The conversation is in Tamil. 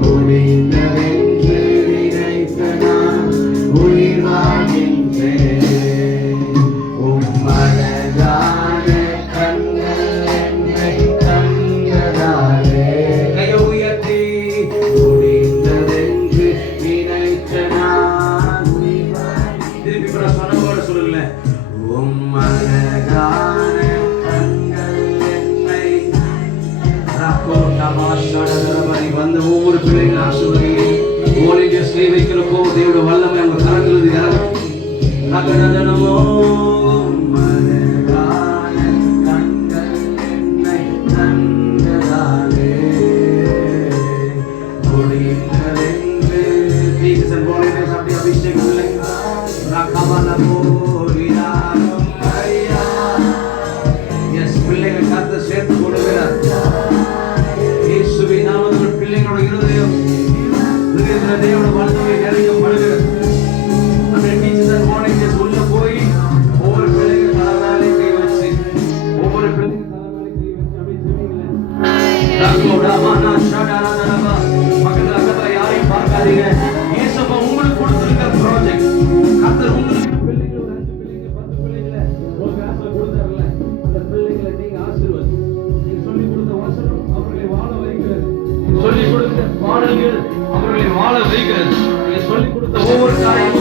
முடிந்ததென்று நினைத்த நான் உயிர் வாழ்கின்றேன். உம்மழகான கண்கள் என்னை கண்டதாலே கையை உயர்த்தி முடிந்ததென்று நினைத்த நான் உயிர் வாழ்கின்றேன். திருப்பி சொன்னதோட சொல்லுங்கள. உம்மழகான கண்கள் என்னை வந்த ஒவ்வொரு பிள்ளைகள் ஆசிர்வதிங்க. வாலண்டியர்ஸ் கை வைக்கிறப்போ தேவனுடைய வல்லமை அவங்க கரங்களுக்கு இறங்கும். பிள்ளைகள் கருத்தை சேர்த்து கொடுக்கிறார். இயேசுவின் நாமத்தில் பிள்ளைகளோட இருதயம் தேவனுடைய வல்லமை நிறையப்படுகிறது. நம்முடைய டீச்சர்ஸ் அண்ட் வாலண்டியர்ஸ் உள்ள போய் ஒவ்வொரு பிள்ளைகள் தலைமையிலே கை வச்சு ஒவ்வொரு பிள்ளைகள் தலைமையிலே கை வச்சு அப்படியே ஜெபிங்களேன். பக்கத்துல அக்கத்துல யாரையும் பார்க்காதீங்க. இயேசுப்பா உங்களுக்கு கொடுத்திருக்கிற ப்ராஜெக்ட் கர்த்தர் உங்களுக்கு பிள்ளைகள் ஒரு 5 பிள்ளைங்க 10 பிள்ளைகளை ஒரு கிளாஸ்ல கொடுத்தாருல, அந்த பிள்ளைகளை நீங்க ஆசீர்வதி. நீங்க சொல்லி கொடுத்த வசனம் அவர்களை வாழ வைக்கிறது. நீங்க சொல்லி கொடுத்த பாடல்கள் அவர்களை வாழ வைக்கிறது. நீங்க சொல்லி கொடுத்த ஒவ்வொரு காரியமும்